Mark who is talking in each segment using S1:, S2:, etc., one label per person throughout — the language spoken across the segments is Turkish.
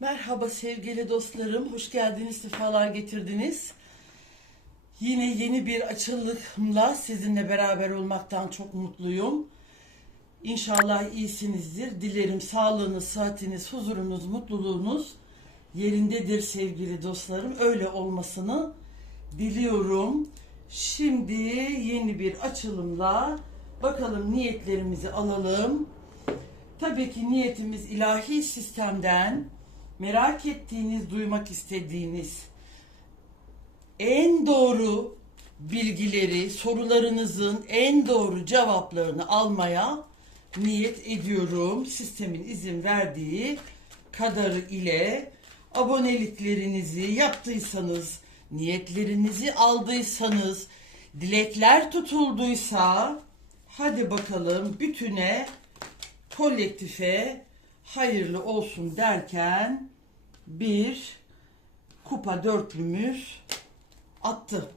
S1: Merhaba sevgili dostlarım, hoş geldiniz, sefalar getirdiniz. Yine yeni bir açılımla sizinle beraber olmaktan çok mutluyum. İnşallah iyisinizdir. Dilerim sağlığınız, saatiniz, huzurunuz, mutluluğunuz yerindedir sevgili dostlarım. Öyle olmasını diliyorum. Şimdi yeni bir açılımla bakalım niyetlerimizi alalım. Tabii ki niyetimiz ilahi sistemden merak ettiğiniz, duymak istediğiniz en doğru bilgileri, sorularınızın en doğru cevaplarını almaya niyet ediyorum. Sistemin izin verdiği kadarı ile aboneliklerinizi yaptıysanız, niyetlerinizi aldıysanız, dilekler tutulduysa hadi bakalım bütüne kolektife hayırlı olsun derken bir kupa dörtlümüz attı.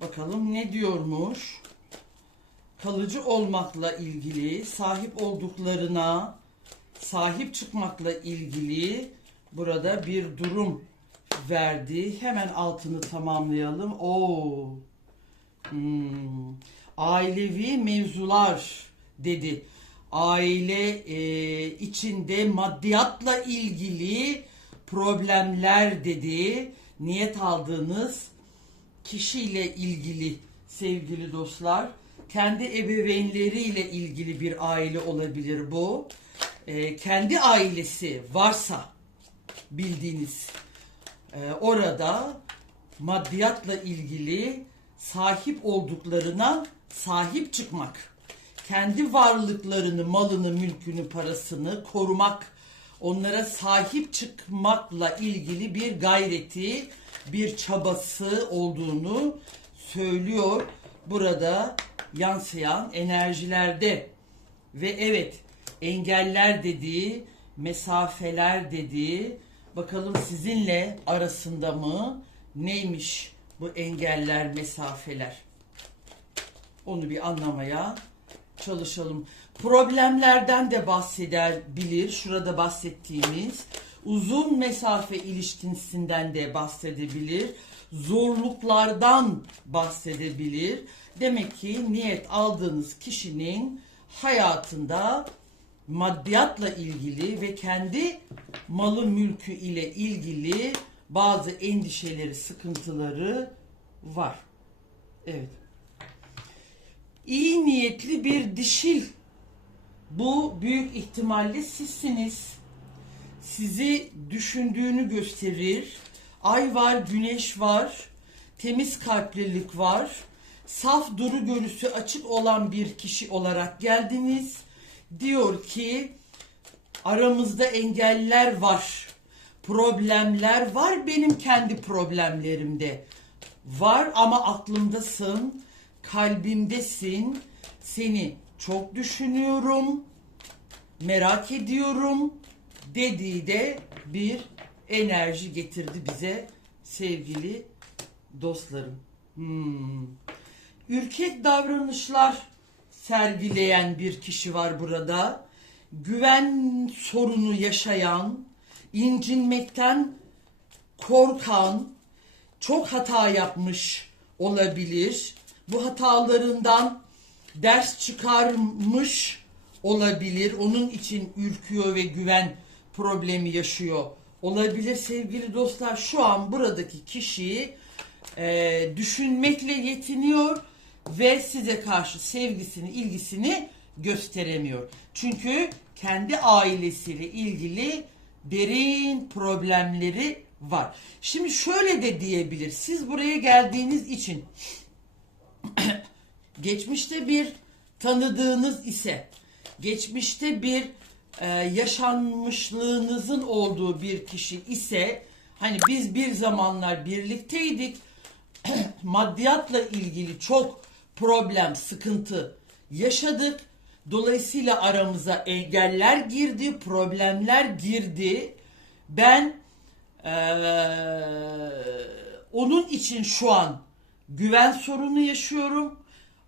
S1: Bakalım ne diyormuş? Kalıcı olmakla ilgili, sahip olduklarına sahip çıkmakla ilgili burada bir durum verdi. Hemen altını tamamlayalım. Oo. Hmm. Ailevi mevzular dedi. Aile e, içinde maddiyatla ilgili problemler dedi. Niyet aldığınız kişiyle ilgili sevgili dostlar. Kendi ebeveynleriyle ilgili bir aile olabilir bu. E, kendi ailesi varsa bildiğiniz e, orada maddiyatla ilgili sahip olduklarına sahip çıkmak, kendi varlıklarını, malını, mülkünü, parasını korumak, onlara sahip çıkmakla ilgili bir gayreti, bir çabası olduğunu söylüyor burada yansıyan enerjilerde. Ve evet engeller dediği, mesafeler dediği, bakalım sizinle arasında mı neymiş bu engeller, mesafeler? Onu bir anlamaya çalışalım. Problemlerden de bahsedebilir. Şurada bahsettiğimiz uzun mesafe ilişkisinden de bahsedebilir. Zorluklardan bahsedebilir. Demek ki niyet aldığınız kişinin hayatında maddiyatla ilgili ve kendi malı mülkü ile ilgili bazı endişeleri, sıkıntıları var. Evet. İyi niyetli bir dişil. Bu büyük ihtimalle sizsiniz. Sizi düşündüğünü gösterir. Ay var, güneş var. Temiz kalplilik var. Saf duru görüsü açık olan bir kişi olarak geldiniz. Diyor ki aramızda engeller var. Problemler var benim kendi problemlerimde. Var ama aklımdasın, kalbimdesin. Seni çok düşünüyorum, merak ediyorum dediği de bir enerji getirdi bize sevgili dostlarım. Hmm. Ürkek davranışlar sergileyen bir kişi var burada. Güven sorunu yaşayan, incinmekten korkan, çok hata yapmış olabilir. Bu hatalarından ders çıkarmış olabilir. Onun için ürküyor ve güven problemi yaşıyor olabilir sevgili dostlar. Şu an buradaki kişiyi e, düşünmekle yetiniyor ve size karşı sevgisini, ilgisini gösteremiyor. Çünkü kendi ailesiyle ilgili derin problemleri var. Şimdi şöyle de diyebilir. Siz buraya geldiğiniz için geçmişte bir tanıdığınız ise, geçmişte bir e, yaşanmışlığınızın olduğu bir kişi ise, hani biz bir zamanlar birlikteydik, maddiyatla ilgili çok problem, sıkıntı yaşadık. Dolayısıyla aramıza engeller girdi, problemler girdi. Ben eee, onun için şu an güven sorunu yaşıyorum.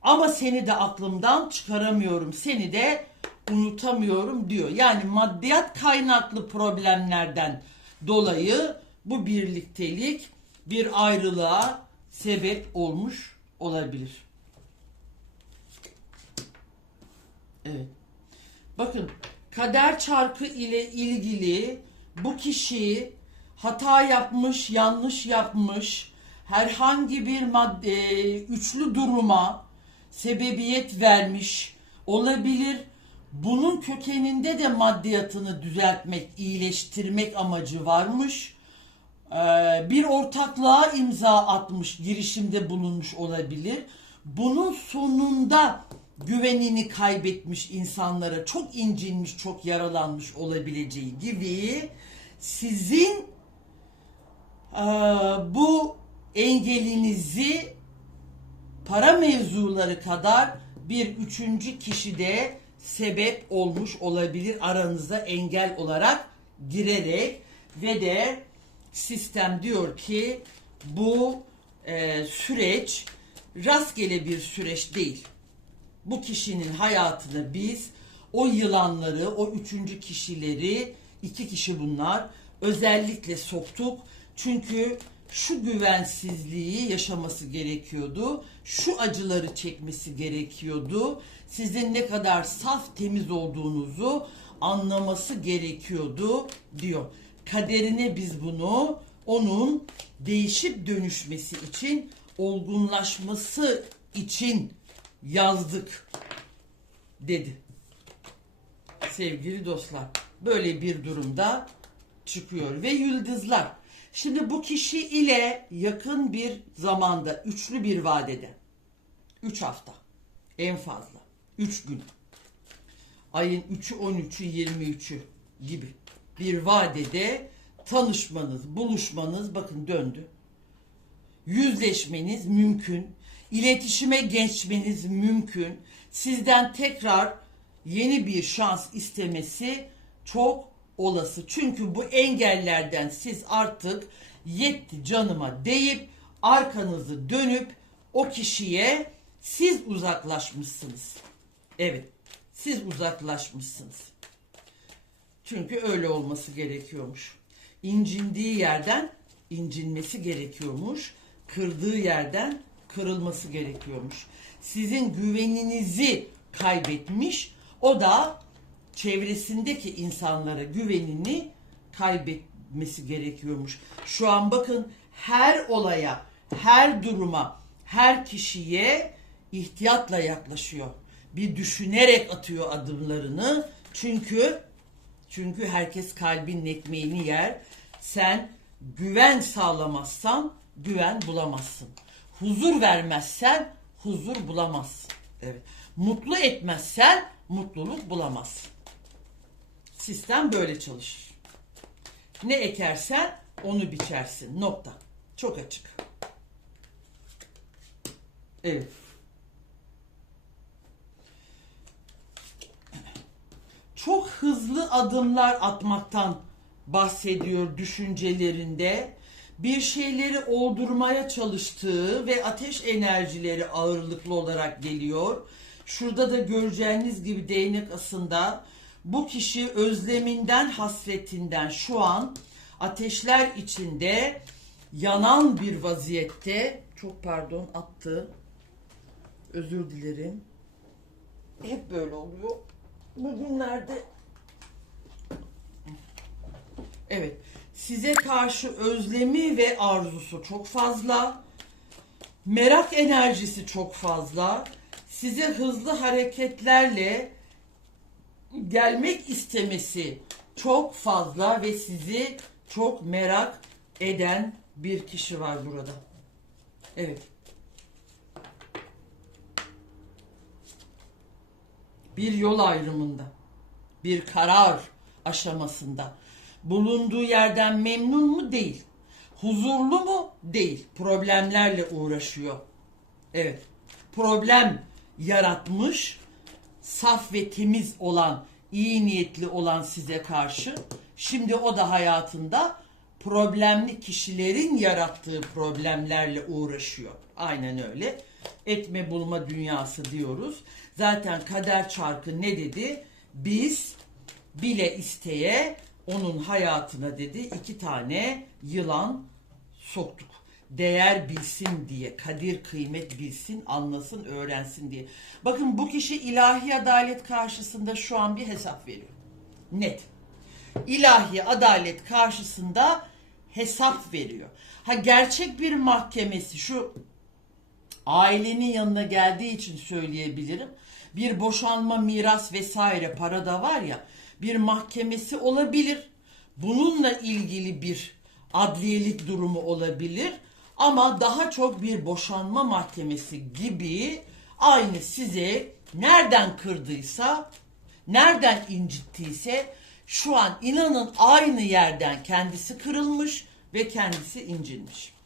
S1: Ama seni de aklımdan çıkaramıyorum. Seni de unutamıyorum diyor. Yani maddiyat kaynaklı problemlerden dolayı bu birliktelik bir ayrılığa sebep olmuş olabilir. Evet. Bakın kader çarkı ile ilgili bu kişi hata yapmış, yanlış yapmış, herhangi bir madde, üçlü duruma sebebiyet vermiş olabilir. Bunun kökeninde de maddiyatını düzeltmek, iyileştirmek amacı varmış. Ee, bir ortaklığa imza atmış, girişimde bulunmuş olabilir. Bunun sonunda güvenini kaybetmiş insanlara çok incinmiş, çok yaralanmış olabileceği gibi sizin eee, bu engelinizi para mevzuları kadar bir üçüncü kişi de sebep olmuş olabilir aranıza engel olarak girerek ve de sistem diyor ki bu e, süreç rastgele bir süreç değil. Bu kişinin hayatını biz o yılanları, o üçüncü kişileri, iki kişi bunlar özellikle soktuk. Çünkü şu güvensizliği yaşaması gerekiyordu. Şu acıları çekmesi gerekiyordu. Sizin ne kadar saf temiz olduğunuzu anlaması gerekiyordu diyor. Kaderine biz bunu onun değişip dönüşmesi için, olgunlaşması için yazdık dedi. Sevgili dostlar, böyle bir durumda çıkıyor ve yıldızlar. Şimdi bu kişi ile yakın bir zamanda, üçlü bir vadede, 3 hafta en fazla, 3 gün, ayın 3'ü, 13'ü, 23'ü gibi bir vadede tanışmanız, buluşmanız bakın döndü. Yüzleşmeniz mümkün. iletişime geçmeniz mümkün. Sizden tekrar yeni bir şans istemesi çok olası. Çünkü bu engellerden siz artık yetti canıma deyip arkanızı dönüp o kişiye siz uzaklaşmışsınız. Evet, siz uzaklaşmışsınız. Çünkü öyle olması gerekiyormuş. İncindiği yerden incinmesi gerekiyormuş. Kırdığı yerden kırılması gerekiyormuş. Sizin güveninizi kaybetmiş. O da çevresindeki insanlara güvenini kaybetmesi gerekiyormuş. Şu an bakın her olaya, her duruma, her kişiye ihtiyatla yaklaşıyor. Bir düşünerek atıyor adımlarını. Çünkü çünkü herkes kalbin ekmeğini yer. Sen güven sağlamazsan güven bulamazsın. Huzur vermezsen huzur bulamazsın. Evet. Mutlu etmezsen mutluluk bulamazsın. Sistem böyle çalışır. Ne ekersen onu biçersin. Nokta. Çok açık. Evet. çok hızlı adımlar atmaktan bahsediyor düşüncelerinde. Bir şeyleri oldurmaya çalıştığı ve ateş enerjileri ağırlıklı olarak geliyor. Şurada da göreceğiniz gibi değnek asında bu kişi özleminden, hasretinden şu an ateşler içinde yanan bir vaziyette. Çok pardon attı. Özür dilerim. Hep böyle oluyor bugünlerde evet size karşı özlemi ve arzusu çok fazla merak enerjisi çok fazla size hızlı hareketlerle gelmek istemesi çok fazla ve sizi çok merak eden bir kişi var burada. Evet. bir yol ayrımında, bir karar aşamasında bulunduğu yerden memnun mu değil, huzurlu mu değil, problemlerle uğraşıyor. Evet, problem yaratmış, saf ve temiz olan, iyi niyetli olan size karşı, şimdi o da hayatında problemli kişilerin yarattığı problemlerle uğraşıyor. Aynen öyle. Etme bulma dünyası diyoruz. Zaten kader çarkı ne dedi? Biz bile isteye onun hayatına dedi iki tane yılan soktuk. Değer bilsin diye, kadir kıymet bilsin, anlasın, öğrensin diye. Bakın bu kişi ilahi adalet karşısında şu an bir hesap veriyor. Net. İlahi adalet karşısında hesap veriyor. Ha gerçek bir mahkemesi şu ailenin yanına geldiği için söyleyebilirim. Bir boşanma, miras vesaire para da var ya bir mahkemesi olabilir. Bununla ilgili bir adliyelik durumu olabilir. Ama daha çok bir boşanma mahkemesi gibi aynı size nereden kırdıysa, nereden incittiyse şu an inanın aynı yerden kendisi kırılmış ve kendisi incinmiş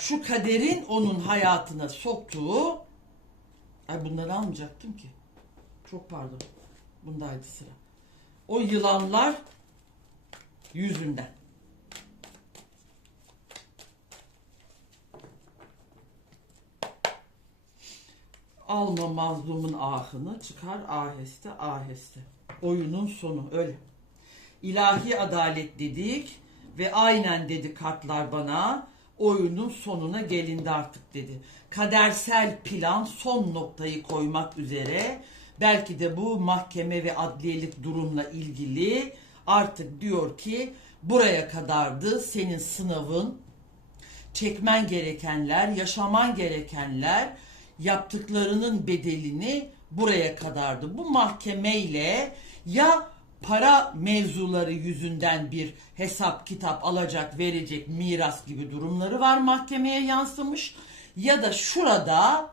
S1: şu kaderin onun hayatına soktuğu ay bunları almayacaktım ki. Çok pardon. Bundaydı sıra. O yılanlar yüzünden. Alma mazlumun ahını çıkar aheste aheste. Oyunun sonu öyle. İlahi adalet dedik ve aynen dedi kartlar bana oyunun sonuna gelindi artık dedi. Kadersel plan son noktayı koymak üzere belki de bu mahkeme ve adliyelik durumla ilgili artık diyor ki buraya kadardı senin sınavın çekmen gerekenler, yaşaman gerekenler, yaptıklarının bedelini buraya kadardı. Bu mahkemeyle ya para mevzuları yüzünden bir hesap kitap alacak verecek miras gibi durumları var mahkemeye yansımış ya da şurada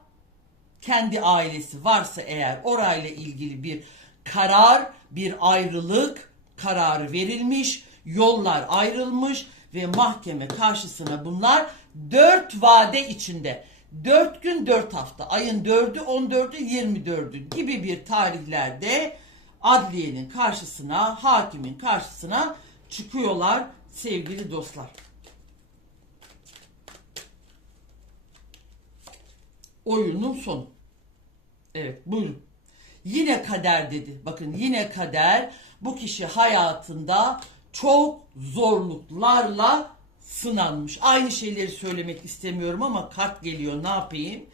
S1: kendi ailesi varsa eğer orayla ilgili bir karar, bir ayrılık kararı verilmiş, yollar ayrılmış ve mahkeme karşısına bunlar dört vade içinde dört gün dört hafta ayın dördü on dördü yirmi dördü gibi bir tarihlerde adliyenin karşısına hakimin karşısına çıkıyorlar sevgili dostlar. Oyunun sonu. Evet buyurun. Yine kader dedi. Bakın yine kader bu kişi hayatında çok zorluklarla sınanmış. Aynı şeyleri söylemek istemiyorum ama kart geliyor ne yapayım?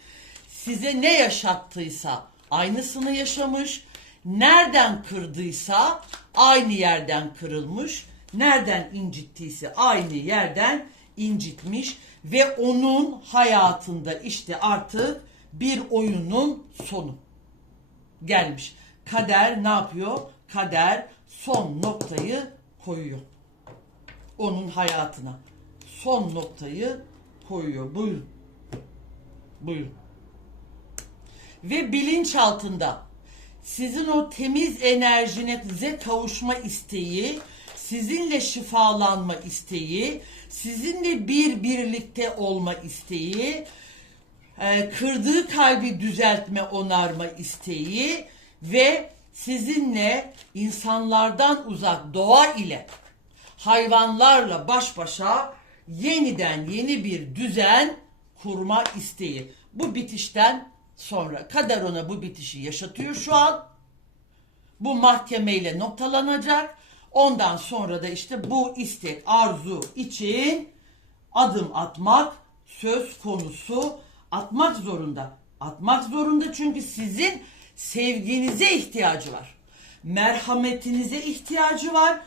S1: Size ne yaşattıysa aynısını yaşamış. Nereden kırdıysa aynı yerden kırılmış. Nereden incittiyse aynı yerden incitmiş ve onun hayatında işte artık bir oyunun sonu gelmiş. Kader ne yapıyor? Kader son noktayı koyuyor. Onun hayatına son noktayı koyuyor. Buyurun. Buyurun. Ve bilinç altında sizin o temiz enerjinize kavuşma isteği, sizinle şifalanma isteği, sizinle bir birlikte olma isteği, e, kırdığı kalbi düzeltme, onarma isteği ve sizinle insanlardan uzak doğa ile hayvanlarla baş başa yeniden yeni bir düzen kurma isteği. Bu bitişten sonra kader ona bu bitişi yaşatıyor şu an. Bu mahkemeyle noktalanacak. Ondan sonra da işte bu istek, arzu için adım atmak söz konusu atmak zorunda. Atmak zorunda çünkü sizin sevginize ihtiyacı var. Merhametinize ihtiyacı var.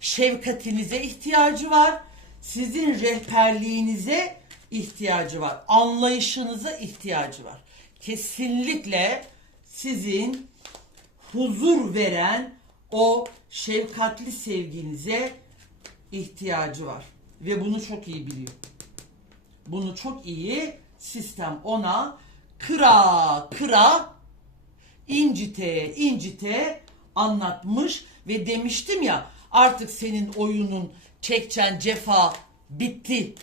S1: Şefkatinize ihtiyacı var. Sizin rehberliğinize ihtiyacı var. Anlayışınıza ihtiyacı var. Kesinlikle sizin huzur veren o şefkatli sevginize ihtiyacı var. Ve bunu çok iyi biliyor. Bunu çok iyi sistem ona kıra kıra incite incite anlatmış ve demiştim ya artık senin oyunun çekçen cefa bitti.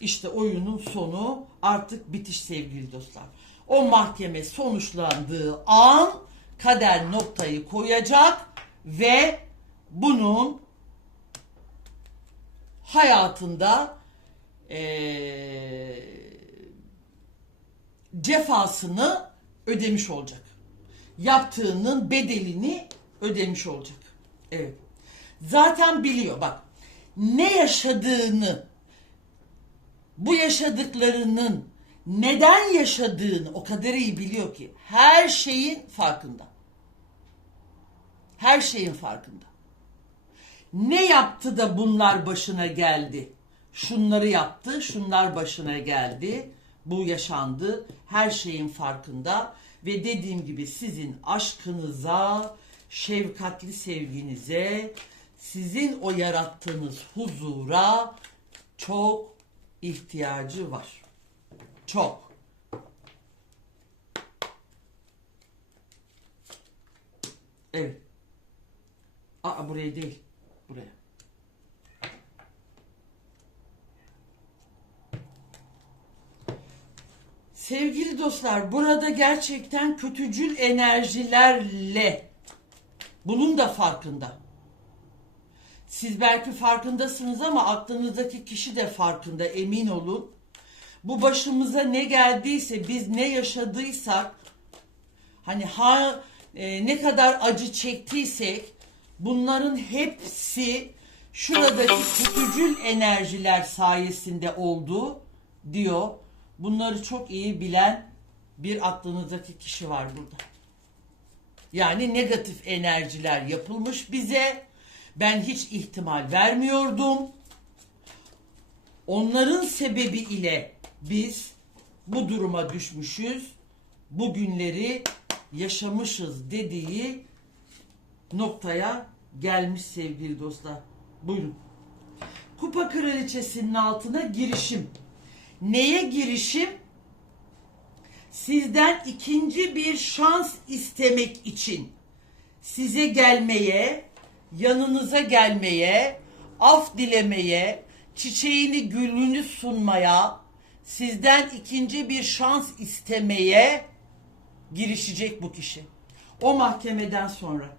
S1: İşte oyunun sonu artık bitiş sevgili dostlar. O mahkeme sonuçlandığı an kader noktayı koyacak ve bunun hayatında eee, cefasını ödemiş olacak. Yaptığının bedelini ödemiş olacak. Evet. Zaten biliyor bak. Ne yaşadığını, bu yaşadıklarının neden yaşadığını o kadar iyi biliyor ki her şeyin farkında. Her şeyin farkında. Ne yaptı da bunlar başına geldi? Şunları yaptı, şunlar başına geldi. Bu yaşandı. Her şeyin farkında ve dediğim gibi sizin aşkınıza, şefkatli sevginize, sizin o yarattığınız huzura çok ihtiyacı var. Çok. Evet. Aa buraya değil. Buraya. Sevgili dostlar, burada gerçekten kötücül enerjilerle bunun da farkında. Siz belki farkındasınız ama aklınızdaki kişi de farkında emin olun. Bu başımıza ne geldiyse biz ne yaşadıysak hani ha e, ne kadar acı çektiysek bunların hepsi şuradaki kötücül enerjiler sayesinde oldu diyor. Bunları çok iyi bilen bir aklınızdaki kişi var burada. Yani negatif enerjiler yapılmış bize. Ben hiç ihtimal vermiyordum. Onların sebebi ile biz bu duruma düşmüşüz. Bu günleri yaşamışız dediği noktaya gelmiş sevgili dostlar. Buyurun. Kupa kraliçesinin altına girişim. Neye girişim? Sizden ikinci bir şans istemek için size gelmeye, yanınıza gelmeye, af dilemeye, çiçeğini gülünü sunmaya, sizden ikinci bir şans istemeye girişecek bu kişi. O mahkemeden sonra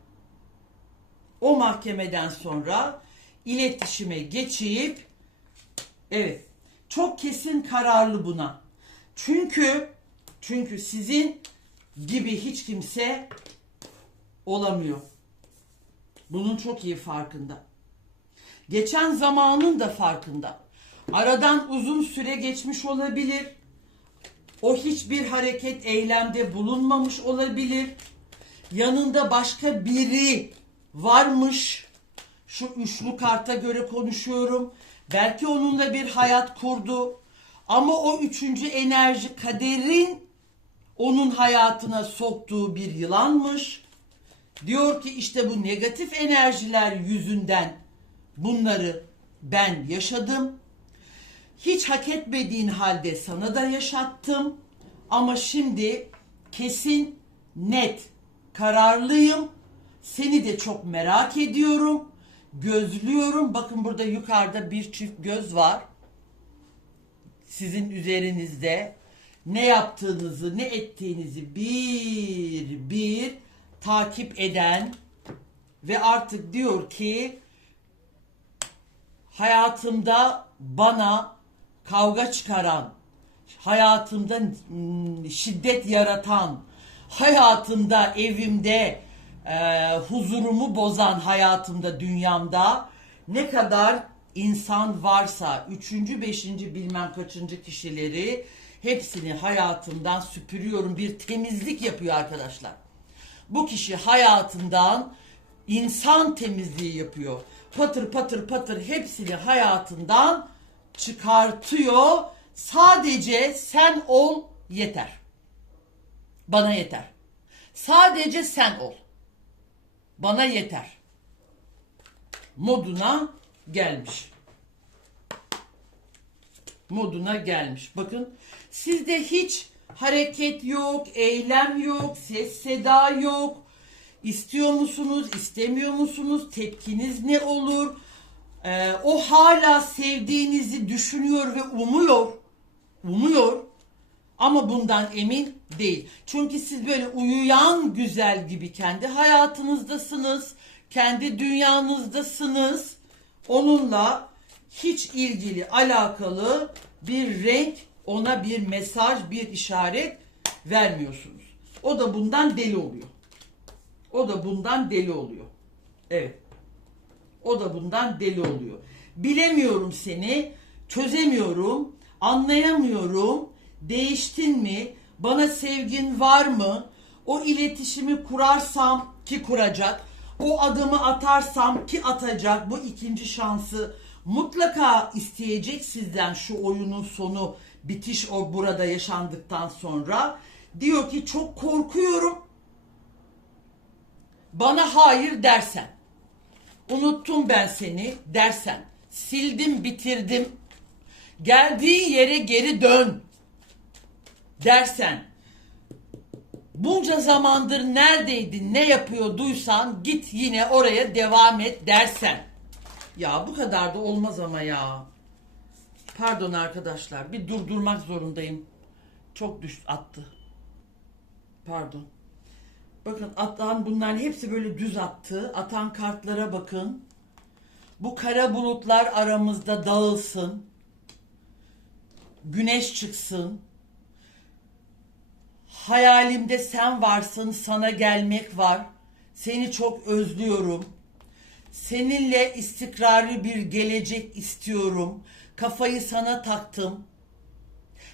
S1: o mahkemeden sonra iletişime geçip evet çok kesin kararlı buna. Çünkü çünkü sizin gibi hiç kimse olamıyor. Bunun çok iyi farkında. Geçen zamanın da farkında. Aradan uzun süre geçmiş olabilir. O hiçbir hareket eylemde bulunmamış olabilir. Yanında başka biri varmış. Şu üçlü karta göre konuşuyorum. Belki onunla bir hayat kurdu. Ama o üçüncü enerji kaderin onun hayatına soktuğu bir yılanmış. Diyor ki işte bu negatif enerjiler yüzünden bunları ben yaşadım. Hiç hak etmediğin halde sana da yaşattım. Ama şimdi kesin, net, kararlıyım. Seni de çok merak ediyorum. Gözlüyorum. Bakın burada yukarıda bir çift göz var. Sizin üzerinizde ne yaptığınızı, ne ettiğinizi bir bir takip eden ve artık diyor ki hayatımda bana kavga çıkaran, hayatımda şiddet yaratan, hayatımda, evimde e, huzurumu bozan hayatımda, dünyamda ne kadar insan varsa, üçüncü, beşinci bilmem kaçıncı kişileri hepsini hayatımdan süpürüyorum. Bir temizlik yapıyor arkadaşlar. Bu kişi hayatından insan temizliği yapıyor. Patır patır patır hepsini hayatından çıkartıyor. Sadece sen ol yeter. Bana yeter. Sadece sen ol. Bana yeter. Moduna gelmiş. Moduna gelmiş. Bakın sizde hiç hareket yok, eylem yok, ses seda yok. İstiyor musunuz, istemiyor musunuz? Tepkiniz ne olur? Ee, o hala sevdiğinizi düşünüyor ve umuyor. Umuyor. Ama bundan emin değil. Çünkü siz böyle uyuyan güzel gibi kendi hayatınızdasınız. Kendi dünyanızdasınız. Onunla hiç ilgili alakalı bir renk, ona bir mesaj, bir işaret vermiyorsunuz. O da bundan deli oluyor. O da bundan deli oluyor. Evet. O da bundan deli oluyor. Bilemiyorum seni, çözemiyorum, anlayamıyorum. Değiştin mi? Bana sevgin var mı? O iletişimi kurarsam ki kuracak, o adımı atarsam ki atacak bu ikinci şansı mutlaka isteyecek sizden şu oyunun sonu bitiş o burada yaşandıktan sonra. Diyor ki çok korkuyorum. Bana hayır dersen. Unuttum ben seni dersen. Sildim bitirdim. Geldiği yere geri dön dersen. Bunca zamandır neredeydin, ne yapıyorduysan git yine oraya devam et dersen. Ya bu kadar da olmaz ama ya. Pardon arkadaşlar, bir durdurmak zorundayım. Çok düş attı. Pardon. Bakın atan bunların hepsi böyle düz attı. Atan kartlara bakın. Bu kara bulutlar aramızda dağılsın. Güneş çıksın. Hayalimde sen varsın, sana gelmek var. Seni çok özlüyorum. Seninle istikrarlı bir gelecek istiyorum. Kafayı sana taktım.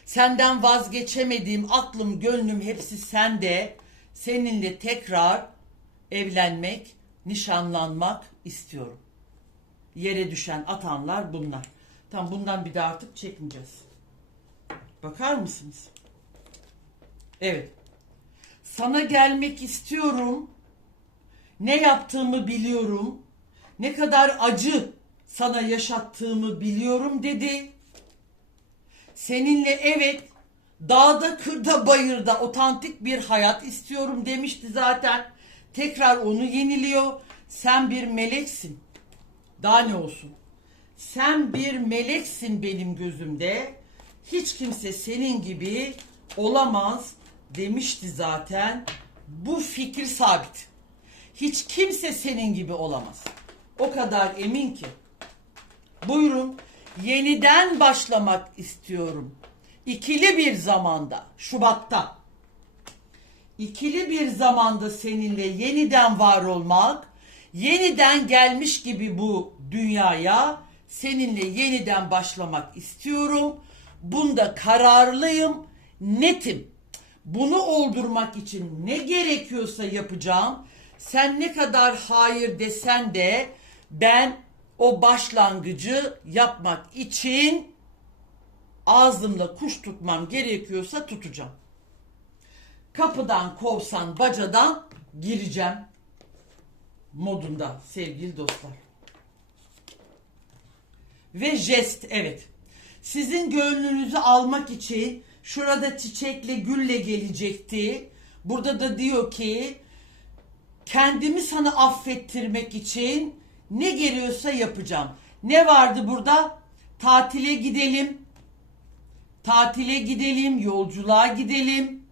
S1: Senden vazgeçemediğim aklım, gönlüm hepsi sende. Seninle tekrar evlenmek, nişanlanmak istiyorum. Yere düşen atanlar bunlar. Tam bundan bir daha artık çekmeyeceğiz. Bakar mısınız? Evet. Sana gelmek istiyorum. Ne yaptığımı biliyorum. Ne kadar acı sana yaşattığımı biliyorum dedi. Seninle evet dağda, kırda, bayırda otantik bir hayat istiyorum demişti zaten. Tekrar onu yeniliyor. Sen bir meleksin. Daha ne olsun? Sen bir meleksin benim gözümde. Hiç kimse senin gibi olamaz demişti zaten. Bu fikir sabit. Hiç kimse senin gibi olamaz. O kadar emin ki. Buyurun. Yeniden başlamak istiyorum. İkili bir zamanda, Şubat'ta. İkili bir zamanda seninle yeniden var olmak, yeniden gelmiş gibi bu dünyaya seninle yeniden başlamak istiyorum. Bunda kararlıyım, netim. Bunu oldurmak için ne gerekiyorsa yapacağım. Sen ne kadar hayır desen de ben o başlangıcı yapmak için ağzımla kuş tutmam gerekiyorsa tutacağım. Kapıdan kovsan bacadan gireceğim modunda sevgili dostlar. Ve jest evet. Sizin gönlünüzü almak için şurada çiçekle gülle gelecekti. Burada da diyor ki kendimi sana affettirmek için ne geliyorsa yapacağım. Ne vardı burada? Tatile gidelim. Tatile gidelim, yolculuğa gidelim.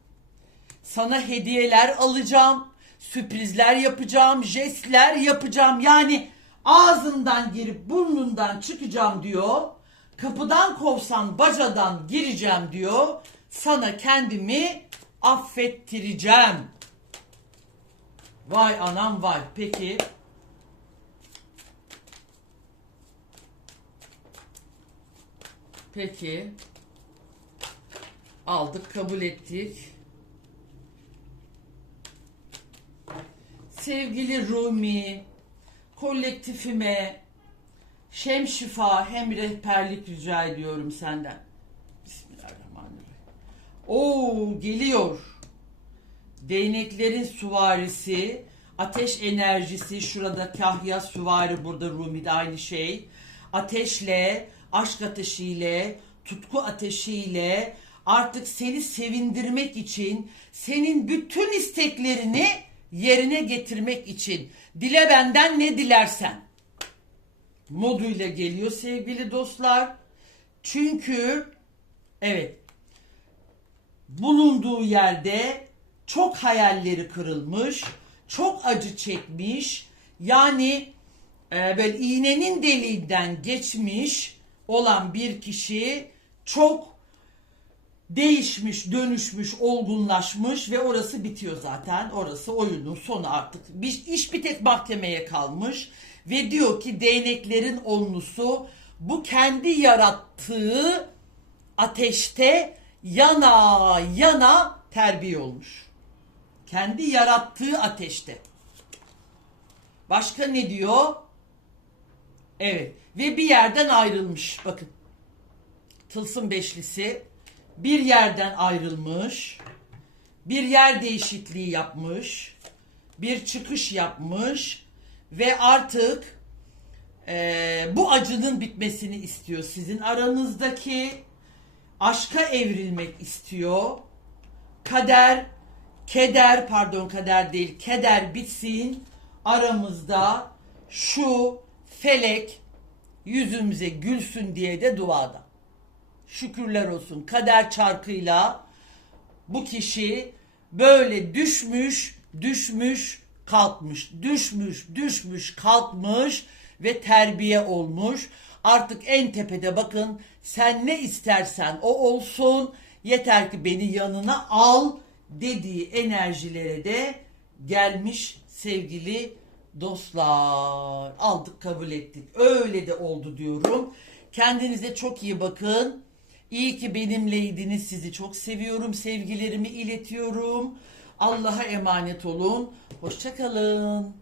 S1: Sana hediyeler alacağım, sürprizler yapacağım, jestler yapacağım. Yani ağzından girip burnundan çıkacağım diyor. Kapıdan kovsan bacadan gireceğim diyor. Sana kendimi affettireceğim. Vay anam vay. Peki. Peki. Aldık, kabul ettik. Sevgili Rumi, kolektifime şem şifa hem rehberlik rica ediyorum senden. Bismillahirrahmanirrahim. Oo geliyor. Değneklerin süvarisi, ateş enerjisi, şurada kahya süvari, burada Rumi'de aynı şey. Ateşle, aşk ateşiyle, tutku ateşiyle artık seni sevindirmek için, senin bütün isteklerini yerine getirmek için dile benden ne dilersen moduyla geliyor sevgili dostlar. Çünkü evet bulunduğu yerde çok hayalleri kırılmış, çok acı çekmiş. Yani e, böyle iğnenin deliğinden geçmiş olan bir kişi çok değişmiş, dönüşmüş, olgunlaşmış ve orası bitiyor zaten. Orası oyunun sonu artık. Bir, iş bir tek mahkemeye kalmış ve diyor ki değneklerin onlusu bu kendi yarattığı ateşte yana yana terbiye olmuş. Kendi yarattığı ateşte. Başka ne diyor? Evet. Ve bir yerden ayrılmış. Bakın. Tılsım beşlisi bir yerden ayrılmış. Bir yer değişikliği yapmış. Bir çıkış yapmış. Ve artık eee, bu acının bitmesini istiyor. Sizin aranızdaki aşka evrilmek istiyor. Kader, keder pardon kader değil, keder bitsin. Aramızda şu felek yüzümüze gülsün diye de duada. Şükürler olsun kader çarkıyla bu kişi böyle düşmüş, düşmüş, kalkmış, düşmüş, düşmüş, kalkmış ve terbiye olmuş. Artık en tepede bakın sen ne istersen o olsun yeter ki beni yanına al dediği enerjilere de gelmiş sevgili dostlar. Aldık kabul ettik. Öyle de oldu diyorum. Kendinize çok iyi bakın. İyi ki benimleydiniz. Sizi çok seviyorum. Sevgilerimi iletiyorum. Allah'a emanet olun. Hoşçakalın.